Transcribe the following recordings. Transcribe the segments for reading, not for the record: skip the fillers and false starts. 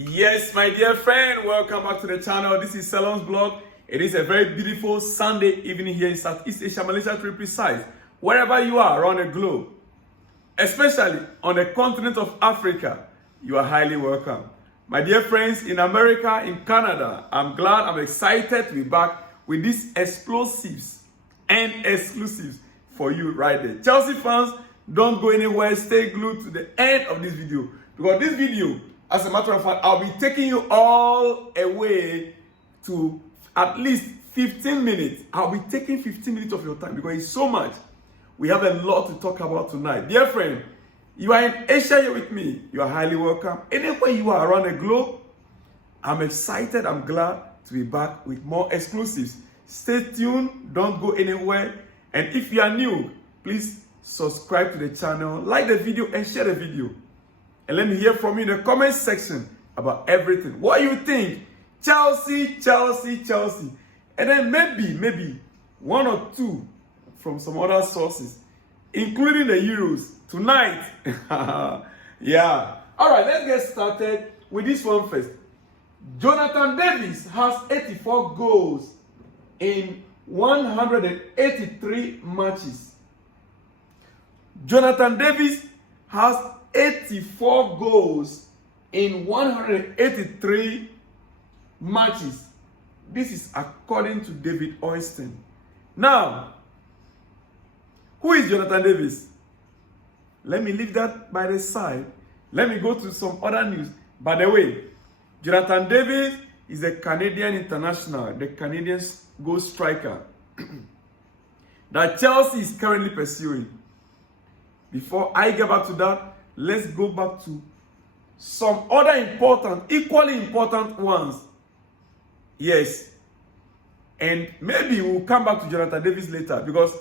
Yes, my dear friend, welcome back to the channel. This is Salon's blog. It is a very beautiful Sunday evening here in Southeast Asia, Malaysia to be precise. Wherever you are around the globe, especially on the continent of Africa, you are highly welcome. My dear friends in America, in Canada, I'm excited to be back with these explosives and exclusives for you right there. Chelsea fans, don't go anywhere. Stay glued to the end of this video, because this video, as a matter of fact, I'll be taking you all away to at least 15 minutes. I'll be taking 15 minutes of your time because it's so much. We have a lot to talk about tonight. Dear friend, you are in Asia here with me. You are highly welcome. Anywhere you are around the globe, I'm excited. I'm glad to be back with more exclusives. Stay tuned. Don't go anywhere. And if you are new, please subscribe to the channel, like the video, and share the video. And let me hear from you in the comment section about everything. What you think? Chelsea. And then maybe one or two from some other sources, including the Euros tonight. Yeah. All right, let's get started with this one first. Jonathan Davis has 84 goals in 183 matches. Jonathan Davis has 84 goals in 183 matches. This is according to David Oyston. Now, who is Jonathan Davis? Let me leave that by the side. Let me go to some other news. By the way, Jonathan Davis is a Canadian international, the Canadian goal striker that Chelsea is currently pursuing. Before I get back to that, let's go back to some other equally important ones. Yes. And maybe we'll come back to Jonathan Davis later, because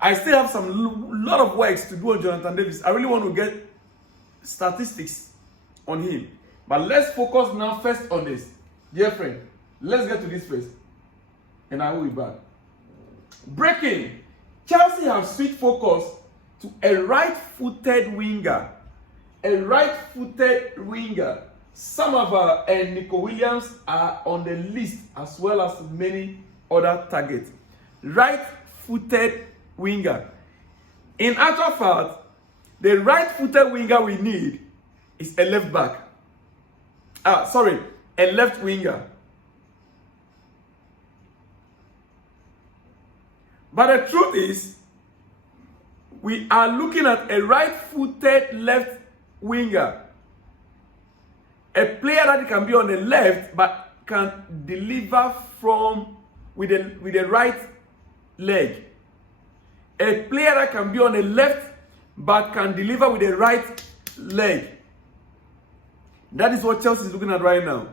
I still have some lot of works to do on Jonathan Davis. I really want to get statistics on him. But let's focus now first on this. Dear friend, let's get to this first, and I will be back. Breaking. Chelsea have switched focus to a right-footed winger. A right-footed winger. Samava and Nico Williams are on the list, as well as many other targets. Right-footed winger. In actual fact, the right-footed winger we need is a left back. A left winger. But the truth is, we are looking at a right-footed left winger. A player that can be on the left but can deliver with the right leg. A player that can be on the left but can deliver with the right leg. That is what Chelsea is looking at right now.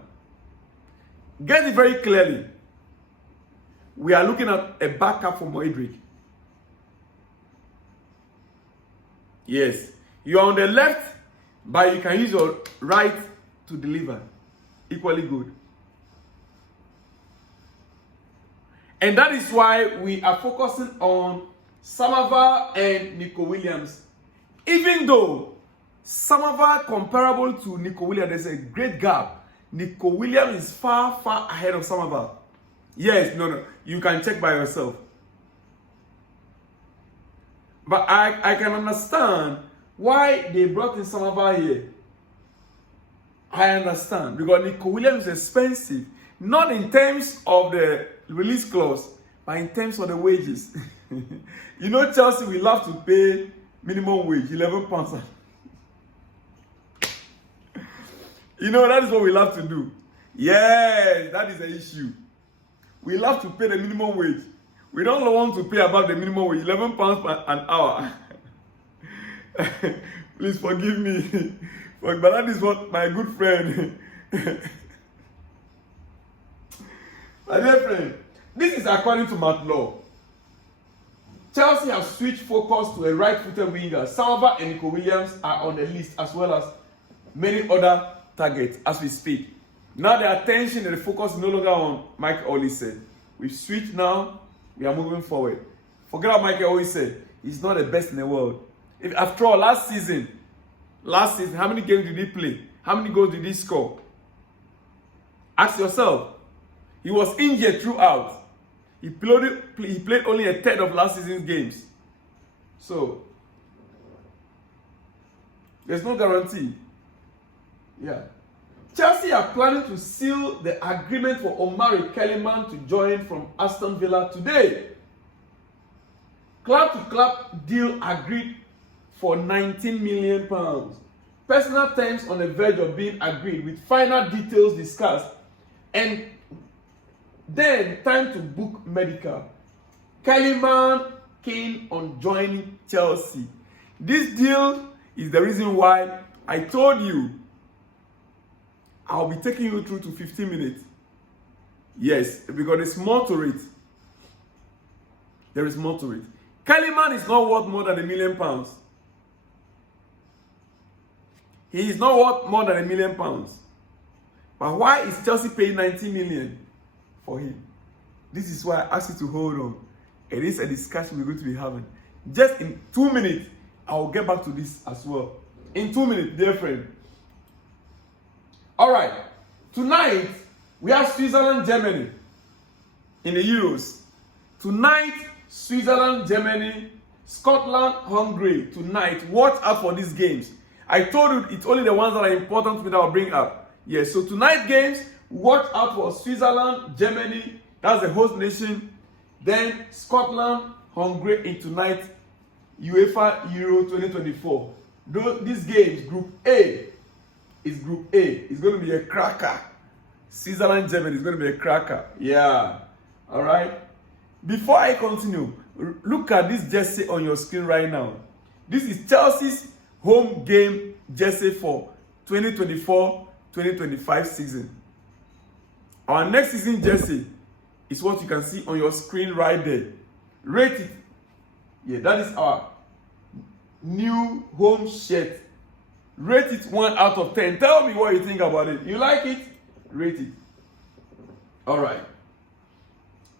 Get it very clearly. We are looking at a backup for Moedric. Yes, you are on the left, but you can use your right to deliver. Equally good. And that is why we are focusing on Samava and Nico Williams. Even though Samava comparable to Nico Williams, there's a great gap. Nico Williams is far ahead of Samava. Yes, no, you can check by yourself. But I can understand why they brought in Samava here. I understand, because Nico Williams is expensive, not in terms of the release clause, but in terms of the wages. You know, Chelsea, we love to pay minimum wage, £11. You know, that is what we love to do. Yes, that is the issue. We love to pay the minimum wage. We don't want to pay above the minimum wage, £11 per an hour. Please forgive me. But that is what my good friend. My dear friend, this is according to Matt Law. Chelsea have switched focus to a right-footed winger. Samava and Nico Williams are on the list, as well as many other targets as we speak. Now the attention and the focus is no longer on Mike always said. We've switched now. We are moving forward. Forget what Mike always said. He's not the best in the world. After all, last season, how many games did he play? How many goals did he score? Ask yourself. He was injured throughout. He played only a third of last season's games. So, there's no guarantee. Yeah. Chelsea are planning to seal the agreement for Omari Kellyman to join from Aston Villa today. Club-to-club deal agreed for £19 million. Personal terms on the verge of being agreed with final details discussed. And then time to book medical. Kellyman keen on joining Chelsea. This deal is the reason why I told you I'll be taking you through to 15 minutes. Yes, because there's more to it. There is more to it. Kellyman is not worth more than £1 million. He is not worth more than £1 million. But why is Chelsea paying 19 million for him? This is why I asked you to hold on. It is a discussion we're going to be having. Just in 2 minutes, I will get back to this as well. In 2 minutes, dear friend. All right. Tonight, we have Switzerland, Germany in the Euros. Tonight, Switzerland, Germany, Scotland, Hungary. Tonight, watch out for these games. I told you it's only the ones that are important to me that I'll bring up. Yes, so tonight games, watch out for Switzerland, Germany, that's the host nation. Then Scotland, Hungary in tonight, UEFA Euro 2024. These games, Group A is Group A. It's going to be a cracker. Switzerland, Germany is going to be a cracker. Yeah. All right. Before I continue, look at this jersey on your screen right now. This is Chelsea's home game jersey for 2024-2025 season. Our next season jersey is what you can see on your screen right there. Rate it. Yeah, that is our new home shirt. Rate it 1 out of 10. Tell me what you think about it. You like it? Rate it. All right.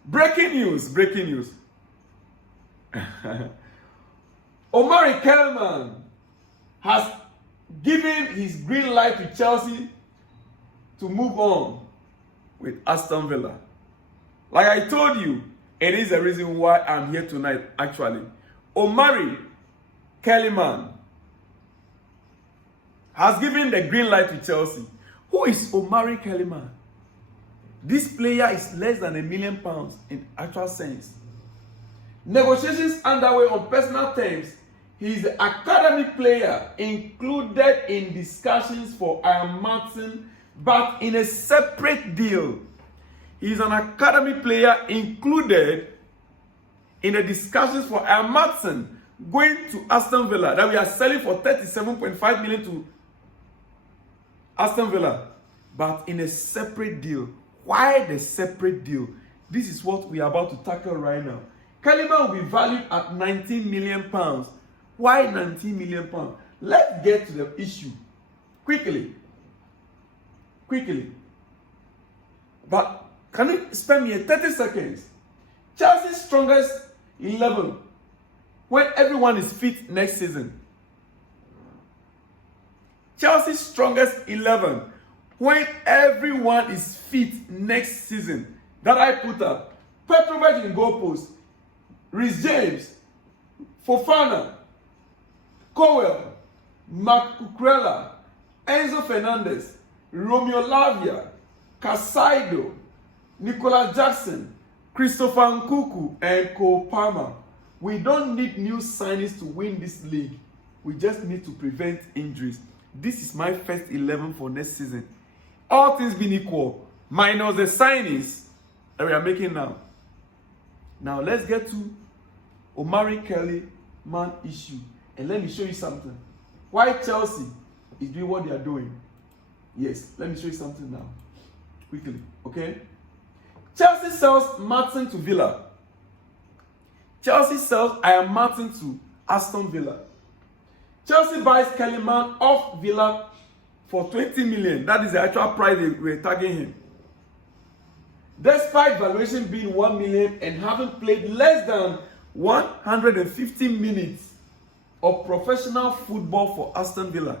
Breaking news. Breaking news. Omari Kellyman has given his green light to Chelsea to move on with Aston Villa. Like I told you, it is the reason why I'm here tonight, actually. Omari Kellyman has given the green light to Chelsea. Who is Omari Kellyman? This player is less than £1 million in actual sense. Negotiations underway on personal terms. He is the academy player included in discussions for Iron Martin, but in a separate deal. He is an academy player included in the discussions for Iron Martin going to Aston Villa that we are selling for 37.5 million to Aston Villa, but in a separate deal. Why the separate deal? This is what we are about to tackle right now. Kellyman will be valued at £19 million. Why £19 million? Let's get to the issue quickly. But can you spare me 30 seconds? Chelsea's strongest 11 when everyone is fit next season. Chelsea's strongest 11 when everyone is fit next season. That I put up. Petrovic in goalpost. Reece James. Fofana. Cowell. Mark Cucurella. Enzo Fernandez. Romeo Lavia. Casaido. Nicolas Jackson. Christopher Nkuku. And Cole Palmer. We don't need new signings to win this league. We just need to prevent injuries. This is my first 11 for next season. All things being equal, minus the signings that we are making now. Now let's get to Omari Kellyman issue. And let me show you something. Why Chelsea is doing what they are doing. Yes, let me show you something now. Quickly, okay? Chelsea sells Martin to Villa. Chelsea sells Iron Martin to Aston Villa. Chelsea buys Kellyman off Villa for 20 million. That is the actual price they were tagging him. Despite valuation being 1 million and having played less than 150 minutes of professional football for Aston Villa.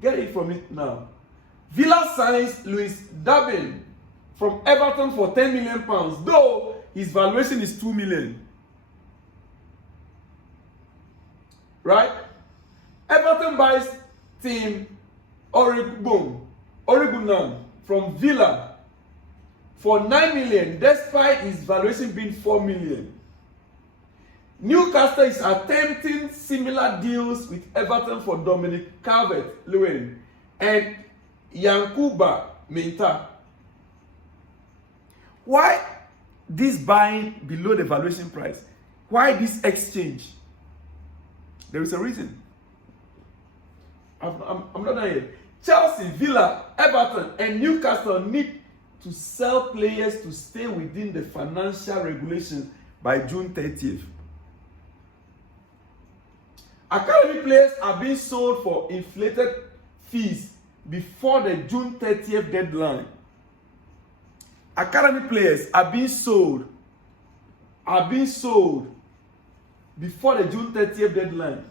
Get it from it now. Villa signs Louis Dabin from Everton for £10 million, though his valuation is £2 million. Right? Everton buys team Oregunam from Villa for £9 million, despite his valuation being £4 million. Newcastle is attempting similar deals with Everton for Dominic Calvert-Lewin and Yankuba Minteh. Why this buying below the valuation price? Why this exchange? There is a reason. I'm not done yet. Chelsea, Villa, Everton, and Newcastle need to sell players to stay within the financial regulations by June 30th. Academy players are being sold for inflated fees before the June 30th deadline. Academy players are being sold before the June 30th deadline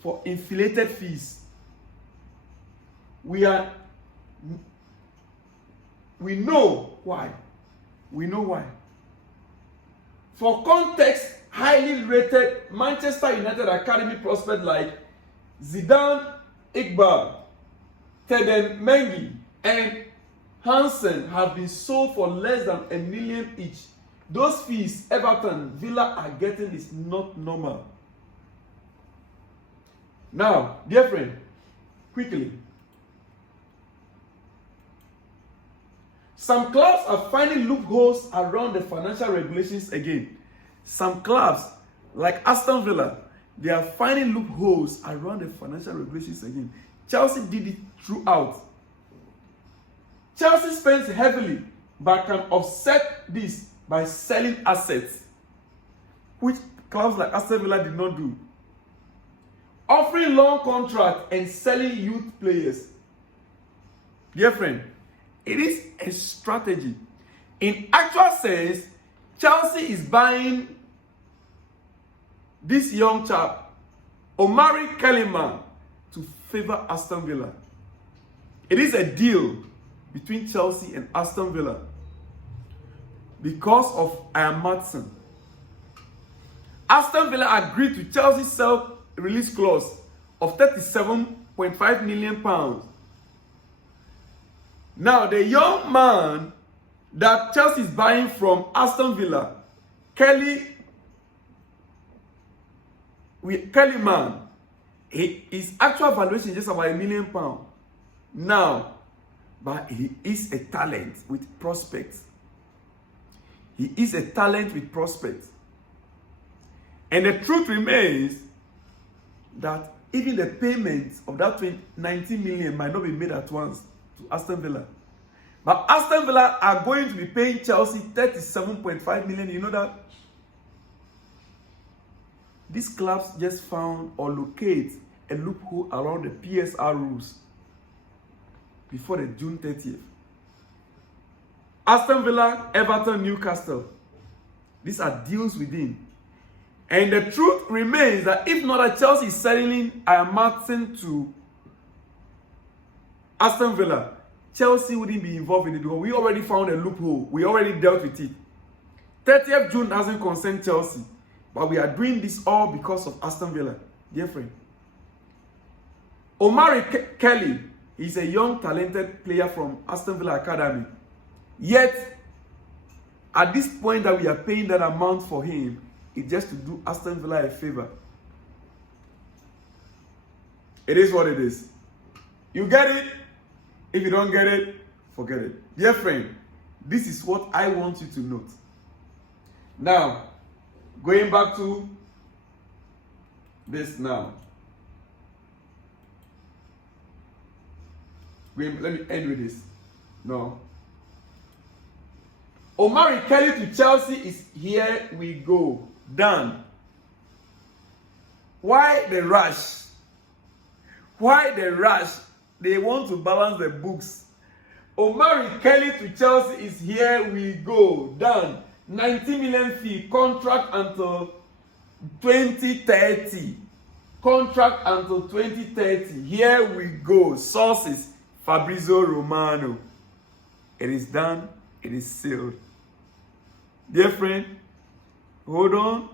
for inflated fees. We know why. We know why. For context, highly rated Manchester United Academy prospects like Zidane Iqbal, Teden Mengi, and Hansen have been sold for less than £1 million each. Those fees Everton, Villa are getting is not normal. Now, dear friend, quickly. Some clubs are finding loopholes around the financial regulations again. Some clubs, like Aston Villa, they are finding loopholes around the financial regulations again. Chelsea did it throughout. Chelsea spends heavily but can offset this by selling assets, which clubs like Aston Villa did not do. Offering long contracts and selling youth players. Dear friend, it is a strategy. In actual sense, Chelsea is buying this young chap, Omari Kellyman, to favor Aston Villa. It is a deal between Chelsea and Aston Villa because of Ian Maatsen. Aston Villa agreed to Chelsea's self-release clause of £37.5 million. Now, the young man that Chelsea is buying from Aston Villa, Kellyman, his actual valuation is just about £1 million. Now, but he is a talent with prospects. He is a talent with prospects. And the truth remains that even the payment of that 19 million might not be made at once to Aston Villa. But Aston Villa are going to be paying Chelsea 37.5 million. You know that? These clubs just found or locate a loophole around the PSR rules before the June 30th. Aston Villa, Everton, Newcastle. These are deals within. And the truth remains that if not that Chelsea is selling Ian Maatsen to Aston Villa, Chelsea wouldn't be involved in it because we already found a loophole. We already dealt with it. 30th June doesn't concern Chelsea. But we are doing this all because of Aston Villa. Dear friend. Omari Kelly is a young, talented player from Aston Villa Academy. Yet, at this point that we are paying that amount for him, it's just to do Aston Villa a favor. It is what it is. You get it? If you don't get it, forget it. Dear friend, this is what I want you to note. Now, going back to this now. Let me end with this. No. Omari Kelly to Chelsea is here we go. Done. Why the rush? Why the rush? They want to balance the books. Omari Kelly to Chelsea is here we go. Done. 90 million fee, contract until 2030. Contract until 2030. Here we go. Sources, Fabrizio Romano. It is done. It is sealed. Dear friend, hold on.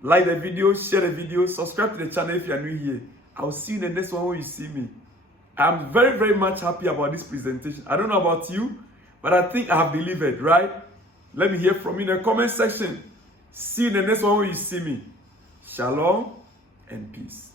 Like the video, share the video, subscribe to the channel if you are new here. I will see you in the next one when you see me. I'm very, very much happy about this presentation. I don't know about you, but I think I have delivered, right? Let me hear from you in the comment section. See you in the next one when you see me. Shalom and peace.